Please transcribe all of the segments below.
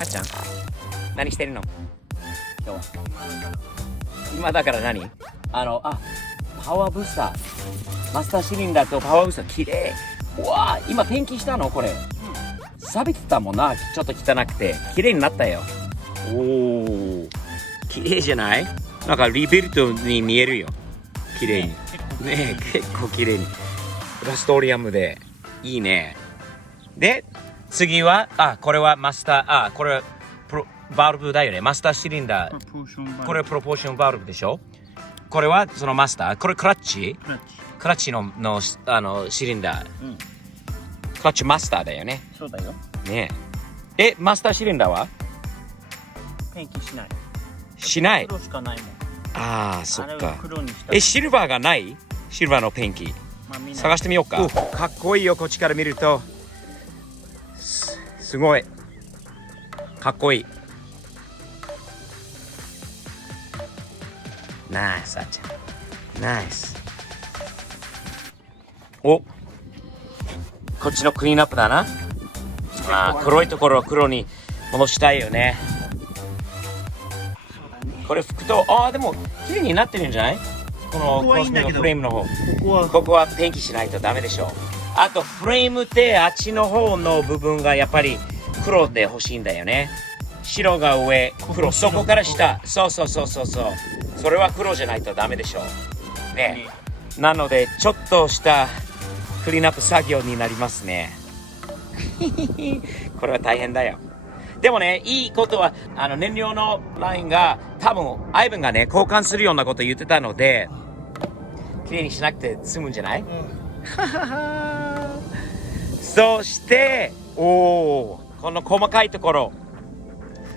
あっちゃん、何してるの今日は。今だから何パワーブースター。マスターシリンダーとパワーブースター、綺麗。うわー、今ペンキしたのこれ。錆びてたもんな、ちょっと汚くて。綺麗になったよ。おー、綺麗じゃない？なんかリビルドに見えるよ。綺麗に。ねえ、結構綺麗に。ラストリアムで。いいね。で、次は、これはマスター、これはバルブだよね。マスターシリンダー。これプロポーションバルブでしょ。これはそのマスター。これクラッチのシリンダー。クラッチマスターだよね。そうだよ。ねえ。マスターシリンダーはペンキしない。しない。黒しかないもん。そっか。あれを黒にした。シルバーがない？シルバーのペンキ。探してみようか。かっこいいよ、こっちから見ると。すごい。かっこいい。ナイス、あっちゃん。ナイス。お、こっちのクリーンアップだな。黒いところを黒に戻したいよね。これ拭くと、でも綺麗になってるんじゃない？このコスメのフレームの方。ここはペンキしないとダメでしょ。あとフレームってあっちの方の部分がやっぱり黒で欲しいんだよね。白が上、黒、そこから下。そう。それは黒じゃないとダメでしょ。ね。なのでちょっとしたクリーンアップ作業になりますね。これは大変だよ。でもね、いいことは燃料のラインが多分アイブンがね交換するようなこと言ってたので、綺麗にしなくて済むんじゃない？そしてこの細かいところ、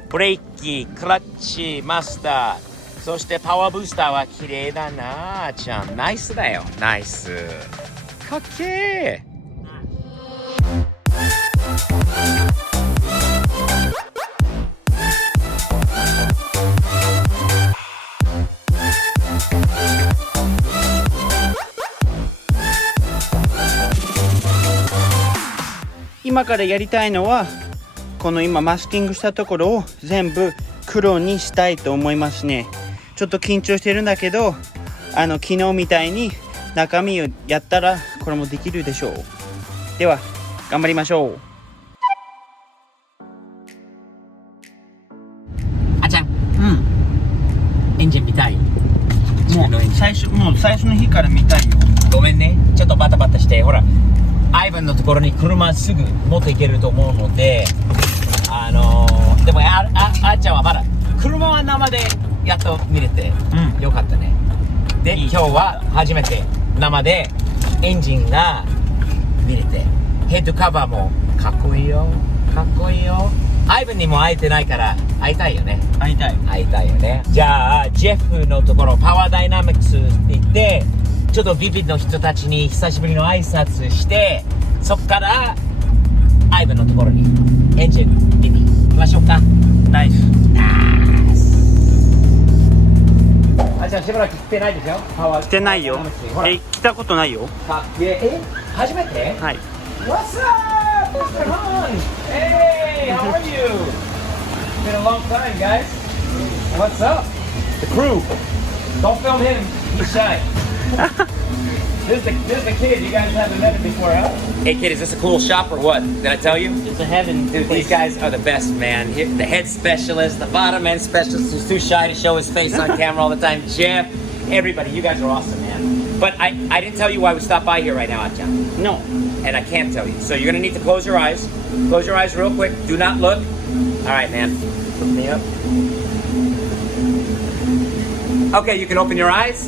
ブレーキ、クラッチ、マスター、そしてパワーブースターは綺麗だな。ちゃんナイスだよ。ナイスかっけー。今からやりたいのは、この今マスキングしたところを全部黒にしたいと思いますね。ちょっと緊張してるんだけど、昨日みたいに中身をやったらこれもできるでしょう。では頑張りましょう。あちゃん、エンジン見たい？もう最初の日から見たいよ。ごめんね、ちょっとバタバタして。ほら、アイバンのところに車すぐ持っていけると思うので、でもあっちゃんはまだ車は生でやっと見れて、よかったね。で、今日は初めて生でエンジンが見れて、ヘッドカバーもかっこいいよ。アイバンにも会えてないから会いたいよね。会いたいよね。じゃあジェフのところ、パワーダイナミクスって言って、ちょっとビビッドの人たちに久しぶりの挨拶して、そっからアイバンのところにエンジン見に行きましょうか。ナイス。あちゃんしばらく来てないでしょ？来てないよ。来たことないよ。初めて？はい。 What's up? Mr. Han? Hey, how are you? It's been a long time, guys. What's up? The crew. Don't film him. He's shy. This is the kid. You guys haven't met him before, huh? Hey, kid, is this a cool shop or what? Did I tell you? It's a heaven. Dude, these guys are the best, man. The head specialist, the bottom end specialist who's too shy to show his face on camera all the time. Jeff, everybody, you guys are awesome, man. But I didn't tell you why we stopped by here right now, Achan. No. And I can't tell you. So you're gonna need to close your eyes. Close your eyes real quick. Do not look. All right, man. Look me up. Okay, you can open your eyes.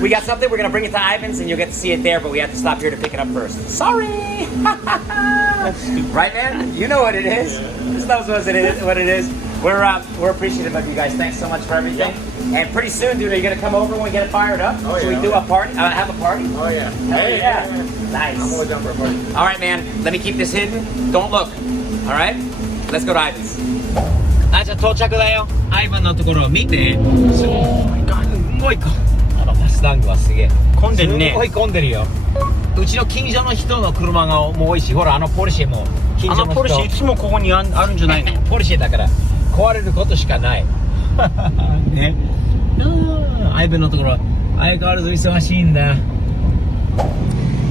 We got something. We're gonna bring it to Ivan's, and you'll get to see it there. But we have to stop here to pick it up first. Sorry. Right, man? You know what it is. This knows what it is. We're appreciative of you guys. Thanks so much for everything. And pretty soon, dude, are you gonna come over when we get it fired up? Oh, Should we do a party? Have a party? Oh yeah. Hell yeah. Nice. I'm always down for a party. All right, man. Let me keep this hidden. Don't look. All right. Let's go to Ivan's. あ、じゃあ到着だよ。アイバンのところを見て。すごいか。あら、バスタングはすげえ。混んでるね。すごい混んでるよ。うちの近所の人の車がもう多いし、ほらあのポルシェも近所の人。ポルシェいつもここにあるんじゃないの？ポルシェだから壊れることしかないね。アイブンのところ相変わらず忙しいんだ。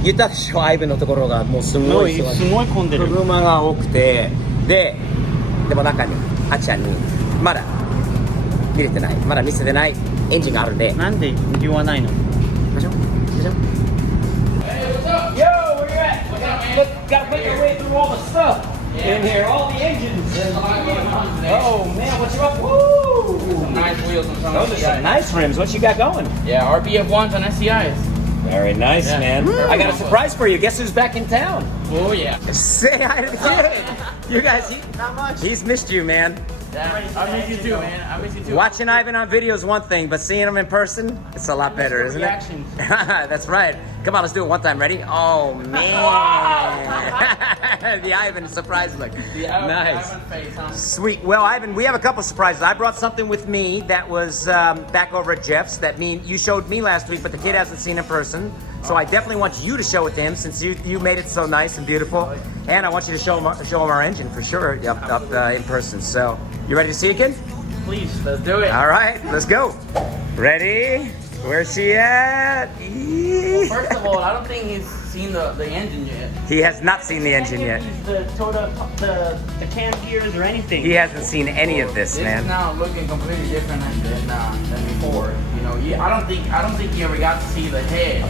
言ったでしょ、アイブンのところがもうすごい忙しい。すごい混んでる。車が多くて、でも中にあっちゃんにまだ見れてない、まだ見せてないエンジンがあるんで。なんで言わないの？行きましょう。行きましょう。Hey, what's up? Yo, where you at? Gotta put your way through all the stuff in here, all the engines. Oh man, what you up? Woo! Nice wheels on some Those are some nice rims. What you got going? Yeah, RBF ones on SCIs. Very nice, man. I got a surprise for you. Guess who's back in town? Oh yeah. Say hi to the kid. You guys, Not much. he's missed you, man. I miss you too, man. I miss you too. Watching Ivan on video is one thing, but seeing him in person, it's a lot better, isn't Reactions. it? That's right. Come on, let's do it one time. Ready? Oh, man. The Ivan surprise look. Nice. Face, huh? Sweet. Well, Ivan, we have a couple surprises. I brought something with me that was back over at Jeff's that you showed me last week, but the kid hasn't seen in person. So I definitely want you to show it to him since you made it so nice and beautiful. And I want you to show him our engine for sure up in person. So you ready to see it, kid? Please, let's do it. All right, let's go. Ready? Where's she at? First of all, I don't think he's seen the engine yet. He has not seen the engine yet. The the cam gears or anything. He hasn't seen any of this, This man. is now looking completely different than before. You know, I don't think you ever got to see the head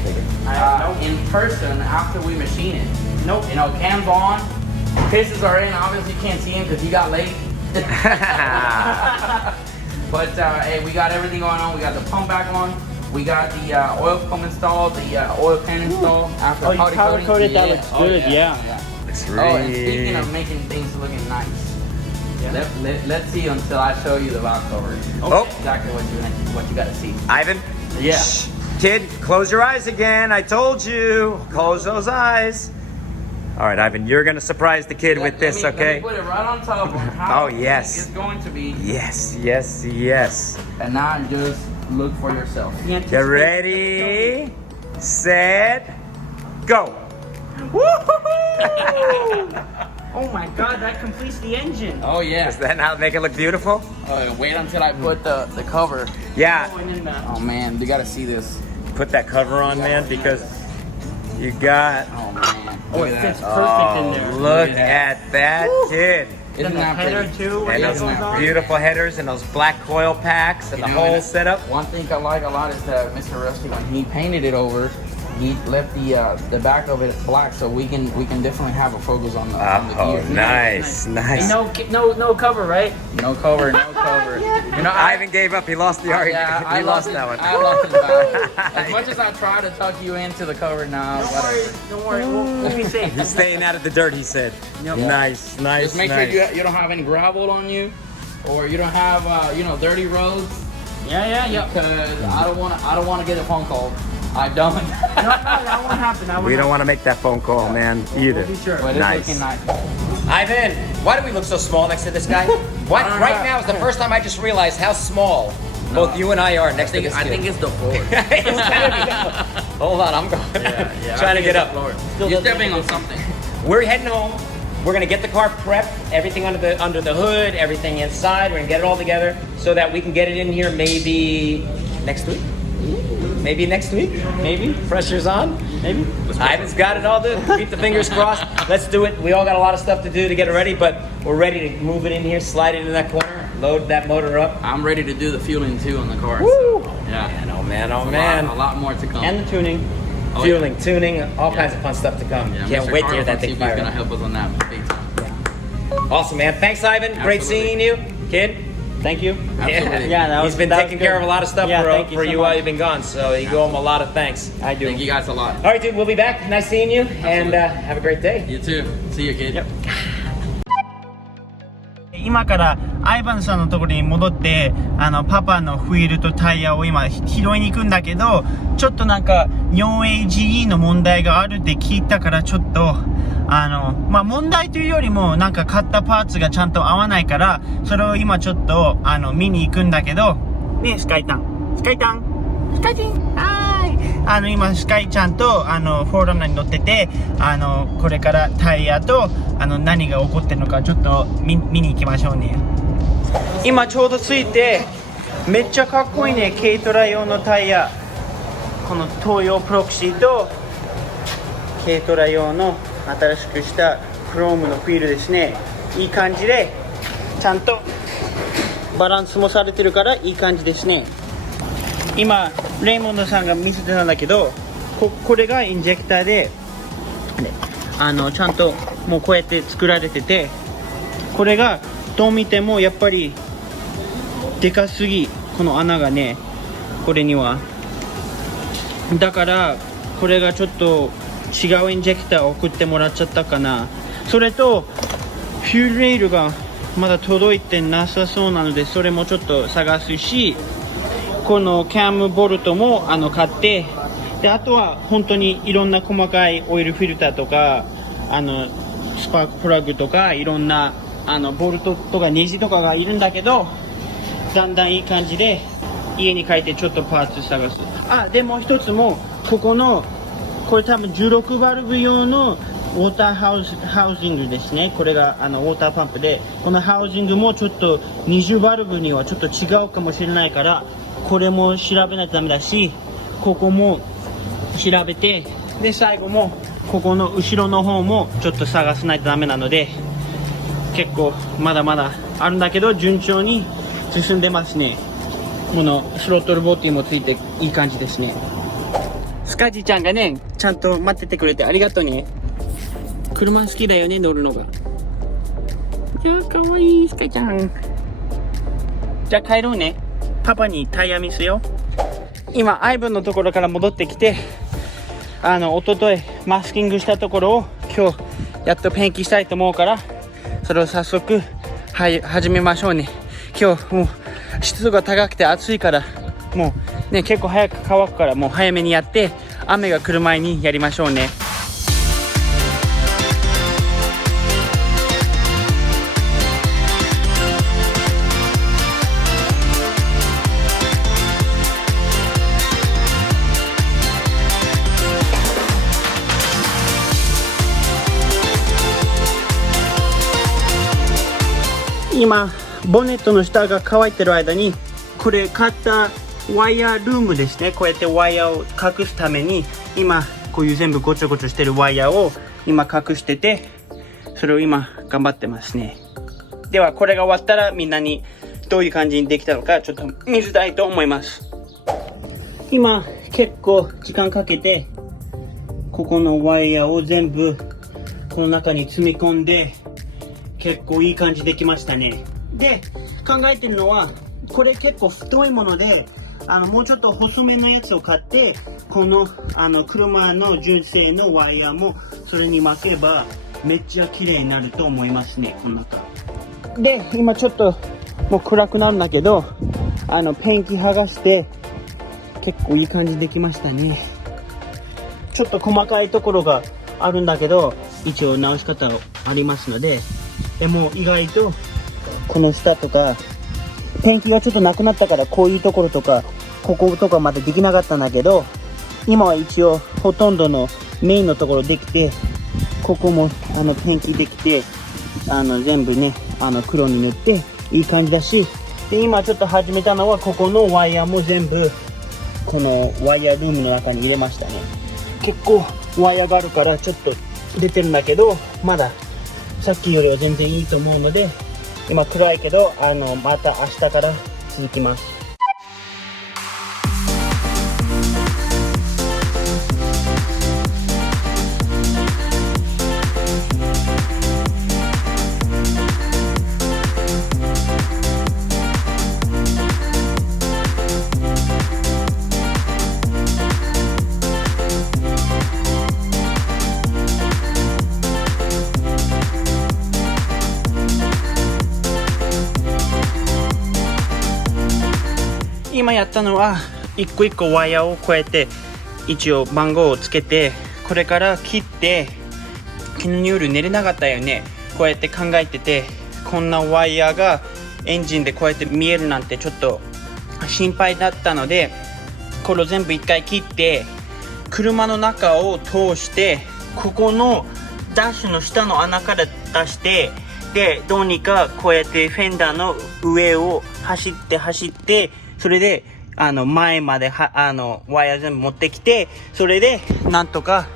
in person after we machine it. Nope. You know, cams on, pisses are in. Obviously, you can't see him because he got late. But hey, we got everything going on. We got the pump back on. We got the oil pump installed, the oil pan installed after Oh, you powder powder coating. coated? That Yeah. looks good, yeah. Looks Oh, and really- speaking of making things looking nice, let's see until I show you the valve cover. Oh. Exactly what you got to see. Ivan? Yeah. Shh. Kid, close your eyes again. I told you. Close those eyes. All right, Ivan, you're going to surprise the kid with this, Let okay? me put it right on top of how Oh, yes. it's going to be. Yes, yes, yes. And now just look for yourself. You ready, set, go. Oh my god, that completes the engine. Oh yeah. Does that not make it look beautiful? Wait until I put the cover. Yeah, Oh, and then the, Oh man, you gotta see this. put that cover on, man, because you got... Oh man. oh, Look it at fits that. perfect in Oh, there. look at that kid. Then Isn't the that header pretty? too, where And it those goes on. beautiful headers and those black coil packs and the You know, whole and setup. One thing I like a lot is that Mr. Rusty, when he painted it over, he left the back of it black, so we can definitely have a focus on the Oh, gear. nice, nice. And no cover, right? No cover, no cover. You know, Ivan gave up. He lost the argument. Yeah, He lost that one. I lost his battle. As much as I try to tuck you into the cover now, whatever. Don't worry, we'll be safe. He's staying out of the dirt, he said. Yep. Nice, nice, Just make nice. sure you don't have any gravel on you, or you don't have dirty roads, Yeah. because I don't want to get a phone call. I don't. No, that won't happen. We don't want to make that phone call, man, either. We'll be sure. But it's Nice. looking nice. Ivan, why do we look so small next to this guy? What? I don't Right know. now is the first time I just realized how small both you and I are next to this I kid. think it's the floor. Hold on, I'm going. Trying to get up. You're stepping on something. We're heading home. We're gonna get the car prepped, everything under the hood, everything inside. We're gonna get it all together so that we can get it in here maybe next week. Maybe next week. Maybe pressure's on. Maybe. Ivan's got it all. Keep the fingers crossed. Let's do it. We all got a lot of stuff to do to get it ready, but we're ready to move it in here, slide it in that corner, load that motor up. I'm ready to do the fueling too on the car. Woo! So, yeah. Man, oh man, oh A man. lot more to come. And the tuning. Oh, Fueling, tuning, all kinds of fun stuff to come. Yeah, Can't Mr. wait to hear Carl that from thing TV is fire gonna up. help us on that big time. Awesome, man. Thanks, Ivan. Great Absolutely. seeing you, kid. Thank you. Absolutely. Yeah, that was He's been that was taking good. care of a lot of stuff Yeah, for thank you you so while much. you've been gone, so you owe him a lot of thanks. I do. Thank you guys a lot. All right, dude, we'll be back. Nice seeing you, and have a great day. You too. See you, kid. Yep. 今からアイバンさんのところに戻ってパパのフィールとタイヤを今拾いに行くんだけど、ちょっとなんか 4AGE の問題があるって聞いたから、ちょっと問題というよりもなんか買ったパーツがちゃんと合わないから、それを今ちょっと見に行くんだけどね。スカイタンはーい。今スカイちゃんとフォーラムに乗っててこれからタイヤと何が起こってるのかちょっと見に行きましょうね。今ちょうど着いてめっちゃかっこいいね。軽トラ用のタイヤ、この東洋プロクシーと軽トラ用の新しくしたクロームのフィールですね。いい感じでちゃんとバランスもされてるからいい感じですね。今レイモンドさんが見せてたんだけど、これがインジェクターで、ちゃんともうこうやって作られてて、これがどう見てもやっぱりでかすぎ、この穴がね、これにはだからこれがちょっと違うインジェクターを送ってもらっちゃったかな。それとフュールレールがまだ届いてなさそうなので、それもちょっと探すし、このキャムボルトも買って、であとは本当にいろんな細かいオイルフィルターとかスパークプラグとかいろんなボルトとかネジとかがいるんだけど、だんだんいい感じで家に帰ってちょっとパーツ探す。でもう一つもこれ多分16バルブ用のウォーターハウジングですね。これがウォーターパンプで、このハウジングもちょっと20バルブにはちょっと違うかもしれないから、これも調べないとダメだし、ここも調べて、で最後もここの後ろの方もちょっと探さないとダメなので、結構まだまだあるんだけど順調に進んでますね。このスロットルボディもついていい感じですね。スカジちゃんがねちゃんと待っててくれてありがとうね。車好きだよね、乗るのが。いやかわいいスカイちゃん。じゃあ帰ろうね。パパにタイヤ見せよう。今アイブンのところから戻ってきて、一昨日マスキングしたところを今日やっとペンキしたいと思うから、それを早速始めましょうね。今日もう湿度が高くて暑いから、もうね結構早く乾くから、もう早めにやって雨が来る前にやりましょうね。今ボンネットの下が乾いてる間に、これ買ったワイヤールームですね。こうやってワイヤーを隠すために、今こういう全部ごちょごちょしてるワイヤーを今隠してて、それを今頑張ってますね。ではこれが終わったらみんなにどういう感じにできたのかちょっと見せたいと思います。今結構時間かけてここのワイヤーを全部この中に積み込んで、結構いい感じできましたね。で考えてるのは、これ結構太いものでもうちょっと細めのやつを買って、この車の純正のワイヤーもそれに巻けばめっちゃ綺麗になると思いますね。この中で今ちょっともう暗くなるんだけど、ペンキ剥がして結構いい感じできましたね。ちょっと細かいところがあるんだけど、一応直し方ありますので。でも意外とこの下とかペンキがちょっとなくなったから、こういうところとかこことかまでできなかったんだけど、今は一応ほとんどのメインのところできて、ここもペンキできて全部ね黒に塗っていい感じだし、で今ちょっと始めたのは、ここのワイヤーも全部このワイヤールームの中に入れましたね。結構ワイヤーがあるからちょっと出てるんだけど、まださっきよりは全然いいと思うので、今暗いけどまた明日から続きます。今やったのは一個一個ワイヤーをこうやって一応番号をつけて、これから切って、昨日の夜寝れなかったよね。こうやって考えてて、こんなワイヤーがエンジンでこうやって見えるなんてちょっと心配だったので、これを全部一回切って車の中を通して、ここのダッシュの下の穴から出して、でどうにかこうやってフェンダーの上を走って、それで前までワイヤー全部持ってきて、それでなんとか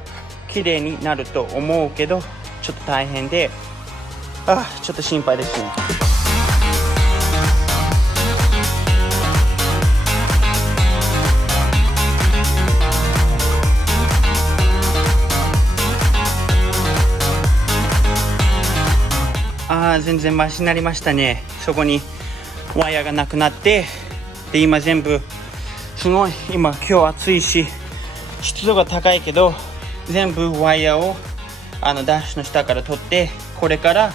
綺麗になると思うけど、ちょっと大変で、ちょっと心配ですね。全然マシになりましたね。そこにワイヤーがなくなって、で今全部すごい、今日暑いし湿度が高いけど、全部ワイヤーをダッシュの下から取って、これから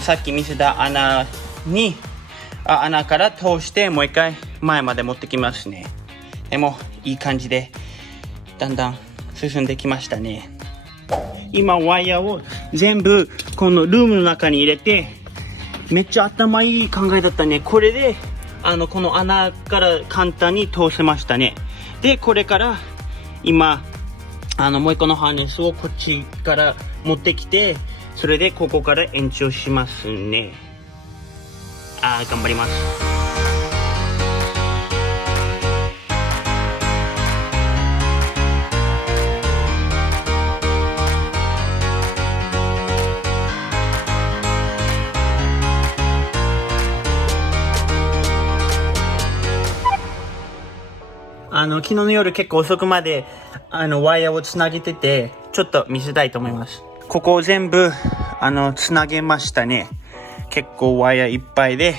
さっき見せた穴から通してもう一回前まで持ってきますね。でもいい感じでだんだん進んできましたね。今ワイヤーを全部このルームの中に入れて、めっちゃ頭いい考えだったね。これでこの穴から簡単に通せましたね。でこれから今もう一個のハーネスをこっちから持ってきて、それでここから延長しますね。頑張ります。昨日の夜結構遅くまでワイヤーをつなげてて、ちょっと見せたいと思います。ここを全部つなげましたね。結構ワイヤーいっぱいで、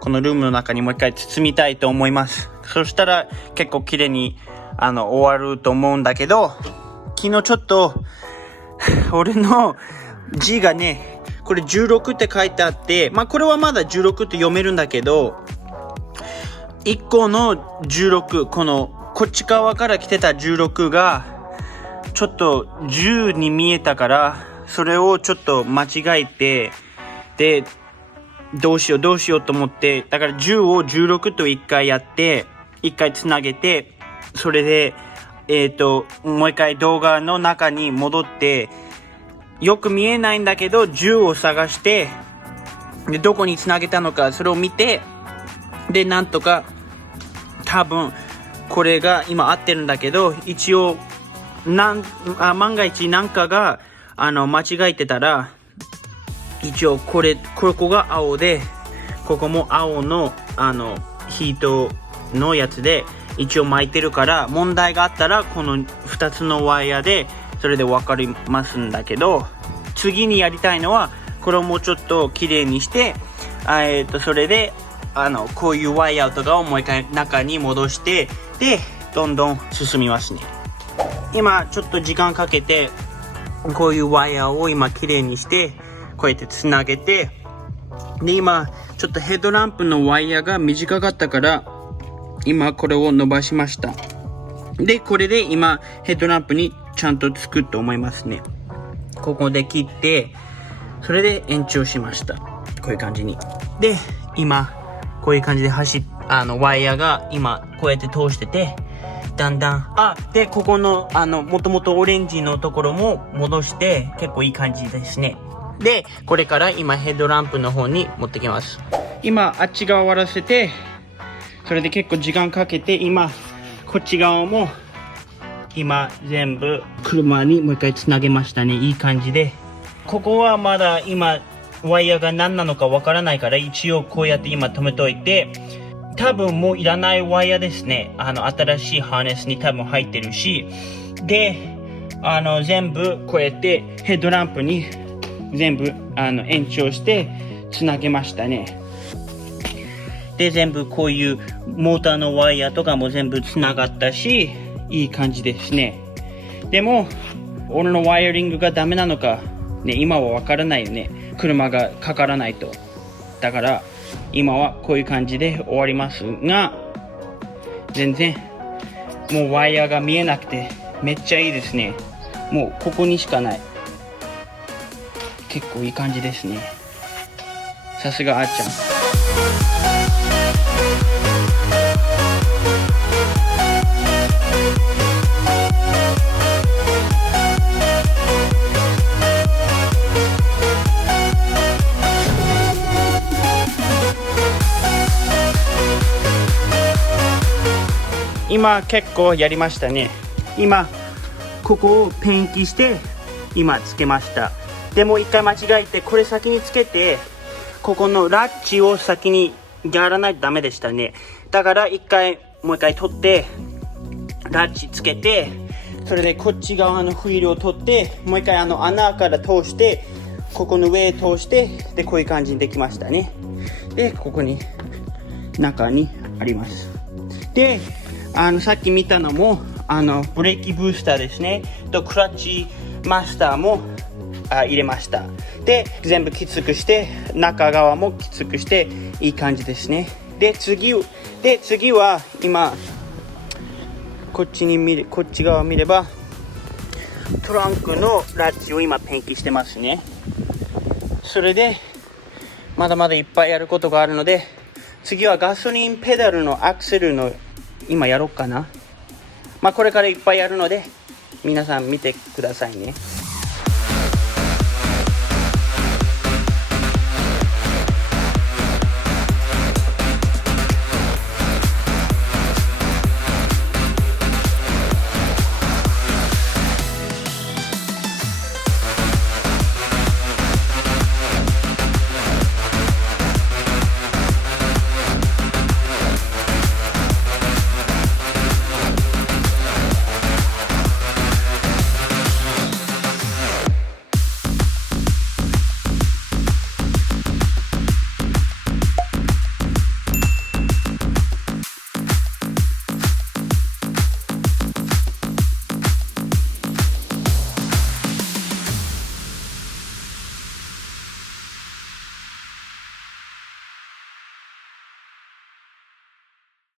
このルームの中にもう一回包みたいと思います。そしたら結構綺麗に終わると思うんだけど、昨日ちょっと俺の字がね、これ16って書いてあって、これはまだ16って読めるんだけど、1個の16、こっち側から来てた16がちょっと10に見えたから、それをちょっと間違えて、でどうしようと思って、だから10を16と1回やって、1回つなげて、それでもう一回動画の中に戻って、よく見えないんだけど10を探して、でどこにつなげたのかそれを見て、でなんとか多分これが今合ってるんだけど、一応万が一なんかが間違えてたら、一応ここが青で、ここも青のヒートのやつで一応巻いてるから、問題があったらこの2つのワイヤーでそれで分かりますんだけど、次にやりたいのはこれをもうちょっと綺麗にして、それでこういうワイヤーとかをもう一回中に戻して、でどんどん進みますね。今ちょっと時間かけてこういうワイヤーを今綺麗にして、こうやってつなげて、で今ちょっとヘッドランプのワイヤーが短かったから、今これを伸ばしました。でこれで今ヘッドランプにちゃんとつくと思いますね。ここで切って、それで延長しました。こういう感じに。で今こういう感じでワイヤーが今こうやって通してて、だんだんでここのもともとオレンジのところも戻して、結構いい感じですね。でこれから今ヘッドランプの方に持ってきます。今あっち側終わらせて、それで結構時間かけて、今こっち側も今全部車にもう一回つなげましたね。いい感じで、ここはまだ今ワイヤーが何なのかわからないから、一応こうやって今止めといて、多分もういらないワイヤーですね。新しいハーネスに多分入ってるし、で全部こうやってヘッドランプに全部延長してつなげましたね。で全部こういうモーターのワイヤーとかも全部つながったし、いい感じですね。でも俺のワイヤリングがダメなのかね、今はわからないよね。車がかからないと。だから今はこういう感じで終わりますが、全然もうワイヤーが見えなくてめっちゃいいですね。もうここにしかない。結構いい感じですね。さすがあっちゃん。今結構やりましたね。今ここをペンキして今つけました。でも一回間違えてこれ先につけて、ここのラッチを先にやらないとダメでしたね。だからもう一回取ってラッチつけて、それでこっち側のフィルを取って、もう一回穴から通して、ここの上へ通して、でこういう感じにできましたね。でここに中にあります。でさっき見たのもブレーキブースターですねとクラッチマスターも入れました。で全部きつくして、中側もきつくしていい感じですね。で次は今こっち側見ればトランクのラッチを今ペンキしてますね。それでまだまだいっぱいやることがあるので、次はガソリンペダルのアクセルの今やろうかな。これからいっぱいやるので皆さん見てくださいね。